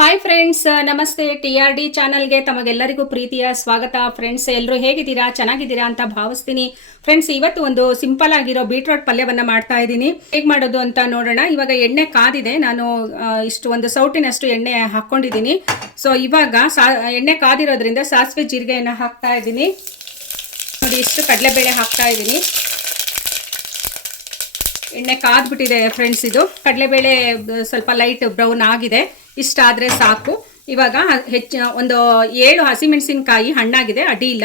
Hi friends ನಮಸ್ತೆ. T R D ಚಾನಲ್ಗೆ ತಮಗೆಲ್ಲರಿಗೂ ಪ್ರೀತಿಯ ಸ್ವಾಗತ. ಫ್ರೆಂಡ್ಸ್ ಎಲ್ಲರೂ ಹೇಗಿದ್ದೀರಾ? ಚೆನ್ನಾಗಿದ್ದೀರಾ ಅಂತ ಭಾವಿಸ್ತೀನಿ. ಫ್ರೆಂಡ್ಸ್ ಇವತ್ತು ಒಂದು ಸಿಂಪಲ್ ಆಗಿರೋ ಬೀಟ್ರೋಟ್ ಪಲ್ಯವನ್ನು ಮಾಡ್ತಾ ಇದ್ದೀನಿ. ಹೇಗೆ ಮಾಡೋದು ಅಂತ ನೋಡೋಣ. ಇವಾಗ ಎಣ್ಣೆ ಕಾದಿದೆ. ನಾನು ಇಷ್ಟು ಒಂದು ಸೌಟಿನಷ್ಟು ಎಣ್ಣೆ ಹಾಕ್ಕೊಂಡಿದ್ದೀನಿ. ಸೊ ಇವಾಗ ಎಣ್ಣೆ ಕಾದಿರೋದ್ರಿಂದ ಸಾಸಿವೆ ಜೀರಿಗೆಯನ್ನು ಹಾಕ್ತಾ ಇದ್ದೀನಿ. ನೋಡಿ, ಇಷ್ಟು ಕಡಲೆಬೇಳೆ ಹಾಕ್ತಾ ಇದ್ದೀನಿ. ಎಣ್ಣೆ ಕಾದ್ಬಿಟ್ಟಿದೆ ಫ್ರೆಂಡ್ಸ್ ಇದು. ಕಡಲೆಬೇಳೆ ಸ್ವಲ್ಪ ಲೈಟ್ ಬ್ರೌನ್ ಆಗಿದೆ. ಇಷ್ಟಾದರೆ ಸಾಕು. ಇವಾಗ ಹೆಚ್ಚು ಒಂದು ಏಳು ಹಸಿಮೆಣಸಿನಕಾಯಿ ಹಣ್ಣಾಗಿದೆ ಅಡಿ ಇಲ್ಲ.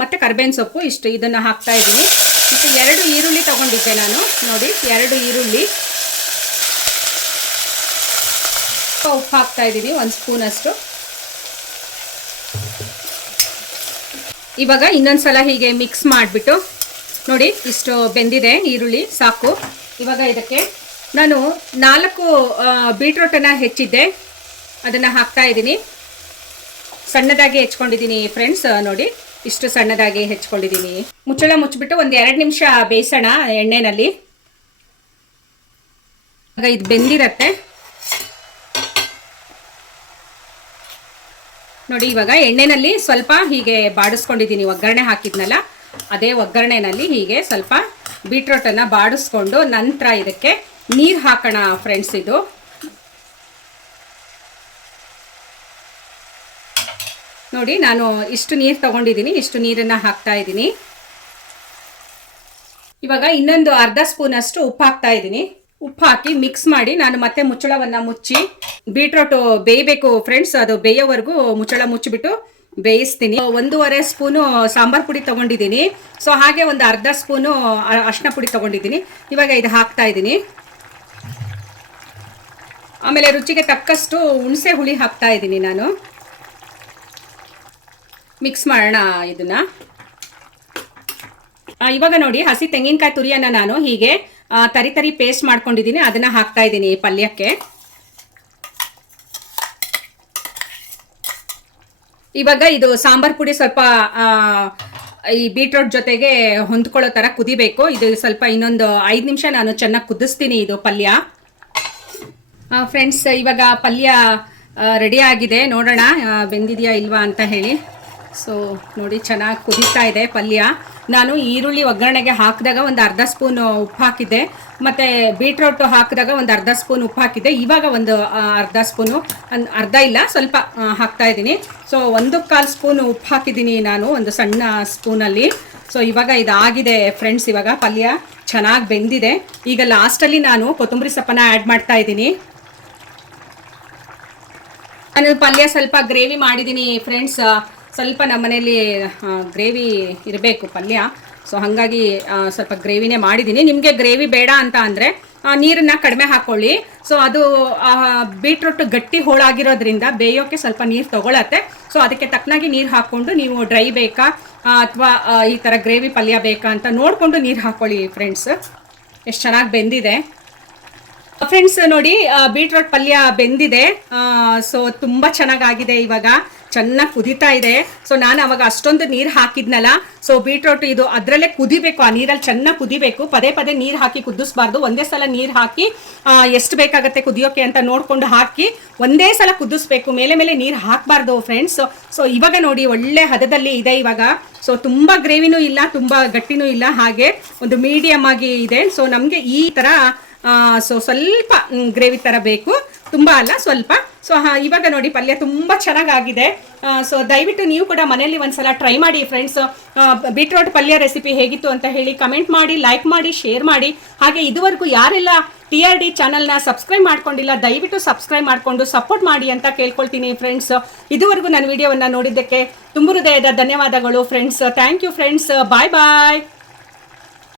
ಮತ್ತು ಕರ್ಬೇವಿನ ಸೊಪ್ಪು ಇಷ್ಟು ಇದನ್ನು ಹಾಕ್ತಾ ಇದ್ದೀನಿ. ಮತ್ತು ಎರಡು ಈರುಳ್ಳಿ ತಗೊಂಡಿದ್ದೆ ನಾನು. ನೋಡಿ, ಎರಡು ಈರುಳ್ಳಿ. ಉಪ್ಪು ಹಾಕ್ತಾ ಇದ್ದೀನಿ, ಒಂದು ಸ್ಪೂನಷ್ಟು ಇವಾಗ ಇನ್ನೊಂದ್ಸಲ ಹೀಗೆ ಮಿಕ್ಸ್ ಮಾಡಿಬಿಟ್ಟು ನೋಡಿ, ಇಷ್ಟು ಬೆಂದಿದೆ ಈರುಳ್ಳಿ, ಸಾಕು. ಇವಾಗ ಇದಕ್ಕೆ ನಾನು ನಾಲ್ಕು ಬೀಟ್ರೋಟನ್ನು ಹೆಚ್ಚಿದ್ದೆ. ಅದನ್ನು ಹಾಕ್ತಾ ಇದ್ದೀನಿ. ಸಣ್ಣದಾಗಿ ಹೆಚ್ಕೊಂಡಿದ್ದೀನಿ ಫ್ರೆಂಡ್ಸ್ ನೋಡಿ. ಇಷ್ಟು ಸಣ್ಣದಾಗಿ ಹೆಚ್ಕೊಂಡಿದ್ದೀನಿ. ಮುಚ್ಚಳ ಮುಚ್ಚಿಬಿಟ್ಟು ಒಂದು ಎರಡು ನಿಮಿಷ ಬೇಯಿಸೋಣ ಎಣ್ಣೆನಲ್ಲಿ. ಆಗ ಇದು ಬೆಂದಿರತ್ತೆ. ನೋಡಿ, ಇವಾಗ ಎಣ್ಣೆನಲ್ಲಿ ಸ್ವಲ್ಪ ಹೀಗೆ ಬಾಡಿಸ್ಕೊಂಡಿದ್ದೀನಿ. ಒಗ್ಗರಣೆ ಹಾಕಿದ್ನಲ್ಲ. ಅದೇ ಒಗ್ಗರಣೆನಲ್ಲಿ ಹೀಗೆ ಸ್ವಲ್ಪ ಬೀಟ್ರೋಟನ್ನು ಬಾಡಿಸ್ಕೊಂಡು ನಂತರ ಇದಕ್ಕೆ ನೀರು ಹಾಕೋಣ ಫ್ರೆಂಡ್ಸ್ ಇದು. ನೋಡಿ, ನಾನು ಇಷ್ಟು ನೀರು ತಗೊಂಡಿದ್ದೀನಿ, ಇಷ್ಟು ನೀರನ್ನು ಹಾಕ್ತಾ ಇದ್ದೀನಿ. ಇವಾಗ ಇನ್ನೊಂದು ಅರ್ಧ ಸ್ಪೂನ್ ಅಷ್ಟು ಉಪ್ಪು ಹಾಕ್ತಾ ಇದ್ದೀನಿ. ಉಪ್ಪು ಹಾಕಿ ಮಿಕ್ಸ್ ಮಾಡಿ ನಾನು ಮತ್ತೆ ಮುಚ್ಚಳವನ್ನ ಮುಚ್ಚಿ, ಬೀಟ್ರೋಟು ಬೇಯಬೇಕು ಫ್ರೆಂಡ್ಸ್ ಅದು ಬೇಯೋವರೆಗೂ ಮುಚ್ಚಳ ಮುಚ್ಚಿಬಿಟ್ಟು ಬೇಯಿಸ್ತೀನಿ. ಒಂದೂವರೆ ಸ್ಪೂನು ಸಾಂಬಾರ್ ಪುಡಿ ತಗೊಂಡಿದ್ದೀನಿ. ಸೊ ಹಾಗೆ ಒಂದು ಅರ್ಧ ಸ್ಪೂನು ಅರ್ಶಿನ ಪುಡಿ ತಗೊಂಡಿದ್ದೀನಿ. ಇವಾಗ ಇದು ಹಾಕ್ತಾ ಇದ್ದೀನಿ. ಆಮೇಲೆ ರುಚಿಗೆ ತಕ್ಕಷ್ಟು ಹುಣಸೆ ಹುಳಿ ಹಾಕ್ತಾ ಇದ್ದೀನಿ ನಾನು. ಮಿಕ್ಸ್ ಮಾಡೋಣ ಇದನ್ನ. ಇವಾಗ ನೋಡಿ, ಹಸಿ ತೆಂಗಿನಕಾಯಿ ತುರಿಯನ್ನ ನಾನು ಹೀಗೆ ತರಿ ತರಿ ಪೇಸ್ಟ್ ಮಾಡ್ಕೊಂಡಿದ್ದೀನಿ. ಅದನ್ನ ಹಾಕ್ತಾ ಇದ್ದೀನಿ ಪಲ್ಯಕ್ಕೆ. ಇವಾಗ ಇದು ಸಾಂಬಾರ್ ಪುಡಿ ಸ್ವಲ್ಪ ಈ ಬೀಟ್ರೋಟ್ ಜೊತೆಗೆ ಹೊಂದ್ಕೊಳ್ಳೋ ಥರ ಕುದಿಬೇಕು. ಇದು ಸ್ವಲ್ಪ ಇನ್ನೊಂದು ಐದು ನಿಮಿಷ ನಾನು ಚೆನ್ನಾಗಿ ಕುದಿಸ್ತೀನಿ ಇದು ಪಲ್ಯ. ಫ್ರೆಂಡ್ಸ್ ಇವಾಗ ಪಲ್ಯ ರೆಡಿ ಆಗಿದೆ. ನೋಡೋಣ ಬೆಂದಿದೆಯಾ ಇಲ್ವಾ ಅಂತ ಹೇಳಿ. ಸೊ ನೋಡಿ, ಚೆನ್ನಾಗಿ ಕುದೀತಾ ಇದೆ ಪಲ್ಯ. ನಾನು ಈರುಳ್ಳಿ ಒಗ್ಗರಣೆಗೆ ಹಾಕಿದಾಗ ಒಂದು ಅರ್ಧ ಸ್ಪೂನ್ ಉಪ್ಪು ಹಾಕಿದ್ದೆ. ಮತ್ತು ಬೀಟ್ರೋಟು ಹಾಕಿದಾಗ ಒಂದು ಅರ್ಧ ಸ್ಪೂನ್ ಉಪ್ಪು ಹಾಕಿದ್ದೆ. ಇವಾಗ ಒಂದು ಅರ್ಧ ಸ್ಪೂನು ಅರ್ಧ ಇಲ್ಲ, ಸ್ವಲ್ಪ ಹಾಕ್ತಾ ಇದ್ದೀನಿ. ಸೊ, ಒಂದು ಕಾಲು ಸ್ಪೂನ್ ಉಪ್ಪು ಹಾಕಿದ್ದೀನಿ ನಾನು, ಒಂದು ಸಣ್ಣ ಸ್ಪೂನಲ್ಲಿ. ಸೊ, ಇವಾಗ ಇದಾಗಿದೆ ಫ್ರೆಂಡ್ಸ್, ಇವಾಗ ಪಲ್ಯ ಚೆನ್ನಾಗಿ ಬೆಂದಿದೆ. ಈಗ ಲಾಸ್ಟಲ್ಲಿ ನಾನು ಕೊತ್ತಂಬರಿ ಸೊಪ್ಪನ್ನ ಆ್ಯಡ್ ಮಾಡ್ತಾ ಇದ್ದೀನಿ. ನಾನು ಪಲ್ಯ ಸ್ವಲ್ಪ ಗ್ರೇವಿ ಮಾಡಿದ್ದೀನಿ ಫ್ರೆಂಡ್ಸ್. ಸ್ವಲ್ಪ ನಮ್ಮ ಮನೇಲಿ ಗ್ರೇವಿ ಇರಬೇಕು ಪಲ್ಯ. ಸೊ ಹಾಗಾಗಿ ಸ್ವಲ್ಪ ಗ್ರೇವಿನೇ ಮಾಡಿದ್ದೀನಿ. ನಿಮಗೆ ಗ್ರೇವಿ ಬೇಡ ಅಂತ ಅಂದರೆ ನೀರನ್ನು ಕಡಿಮೆ ಹಾಕ್ಕೊಳ್ಳಿ ಸೊ ಅದು ಬೀಟ್ರೂಟ್ ಗಟ್ಟಿ ಹೋಳಾಗಿರೋದ್ರಿಂದ ಬೇಯೋಕ್ಕೆ ಸ್ವಲ್ಪ ನೀರು ತೊಗೊಳತ್ತೆ. ಸೊ ಅದಕ್ಕೆ ತಕ್ಕನಾಗಿ ನೀರು ಹಾಕ್ಕೊಂಡು ನೀವು ಡ್ರೈ ಬೇಕಾ, ಅಥವಾ ಈ ಥರ ಗ್ರೇವಿ ಪಲ್ಯ ಬೇಕಾ ಅಂತ ನೋಡಿಕೊಂಡು ನೀರು ಹಾಕ್ಕೊಳ್ಳಿ ಫ್ರೆಂಡ್ಸ್. ಎಷ್ಟು ಚೆನ್ನಾಗಿ ಬೆಂದಿದೆ. ಫ್ರೆಂಡ್ಸ್ ನೋಡಿ ಬೀಟ್ರೋಟ್ ಪಲ್ಯ ಬೆಂದಿದೆ. ಸೊ, ತುಂಬ ಚೆನ್ನಾಗಾಗಿದೆ ಇವಾಗ. ಚೆನ್ನಾಗಿ ಕುದೀತಾ ಇದೆ. ಸೊ ನಾನು ಅವಾಗ ಅಷ್ಟೊಂದು ನೀರು ಹಾಕಿದ್ನಲ್ಲ. ಸೊ ಬೀಟ್ರೋಟ್ ಇದು ಅದರಲ್ಲೇ ಕುದಿಬೇಕು. ಆ ನೀರಲ್ಲಿ ಚೆನ್ನಾಗಿ ಕುದಿಬೇಕು. ಪದೇ ಪದೇ ನೀರು ಹಾಕಿ ಕುದಿಸ್ಬಾರ್ದು. ಒಂದೇ ಸಲ ನೀರು ಹಾಕಿ ಎಷ್ಟು ಬೇಕಾಗುತ್ತೆ ಕುದಿಯೋಕೆ ಅಂತ ನೋಡಿಕೊಂಡು ಹಾಕಿ, ಒಂದೇ ಸಲ ಕುದಿಸ್ಬೇಕು. ಮೇಲೆ ಮೇಲೆ ನೀರು ಹಾಕಬಾರ್ದು ಫ್ರೆಂಡ್ಸ್ ಸೊ ಇವಾಗ ನೋಡಿ ಒಳ್ಳೆ ಹದದಲ್ಲಿ ಇದೆ ಇವಾಗ. ಸೊ ತುಂಬ ಗ್ರೇವಿನೂ ಇಲ್ಲ, ತುಂಬ ಗಟ್ಟಿನೂ ಇಲ್ಲ. ಹಾಗೆ ಒಂದು ಮೀಡಿಯಮ್ ಆಗಿ ಇದೆ. ಸೊ ನಮಗೆ ಈ ಥರ ಸೊ ಸ್ವಲ್ಪ ಗ್ರೇವಿ ಥರ ಬೇಕು. ತುಂಬ ಅಲ್ಲ, ಸ್ವಲ್ಪ ಸೊ ಇವಾಗ ನೋಡಿ ಪಲ್ಯ ತುಂಬ ಚೆನ್ನಾಗಾಗಿದೆ. ಸೊ ದಯವಿಟ್ಟು ನೀವು ಕೂಡ ಮನೆಯಲ್ಲಿ ಒಂದ್ಸಲ ಟ್ರೈ ಮಾಡಿ ಫ್ರೆಂಡ್ಸ್ ಬೀಟ್ರೋಟ್ ಪಲ್ಯ ರೆಸಿಪಿ ಹೇಗಿತ್ತು ಅಂತ ಹೇಳಿ ಕಮೆಂಟ್ ಮಾಡಿ ಲೈಕ್ ಮಾಡಿ ಶೇರ್ ಮಾಡಿ. ಹಾಗೆ ಇದುವರೆಗೂ ಯಾರೆಲ್ಲ ಟಿ ಆರ್ ಡಿ ಚಾನಲ್ನ ಸಬ್ಸ್ಕ್ರೈಬ್ ಮಾಡ್ಕೊಂಡಿಲ್ಲ, ದಯವಿಟ್ಟು ಸಬ್ಸ್ಕ್ರೈಬ್ ಮಾಡಿಕೊಂಡು ಸಪೋರ್ಟ್ ಮಾಡಿ ಅಂತ ಕೇಳ್ಕೊಳ್ತೀನಿ ಫ್ರೆಂಡ್ಸ್ ಇದುವರೆಗೂ ನನ್ನ ವಿಡಿಯೋವನ್ನು ನೋಡಿದ್ದಕ್ಕೆ ತುಂಬ ಹೃದಯದ ಧನ್ಯವಾದಗಳು friends thank you friends bye bye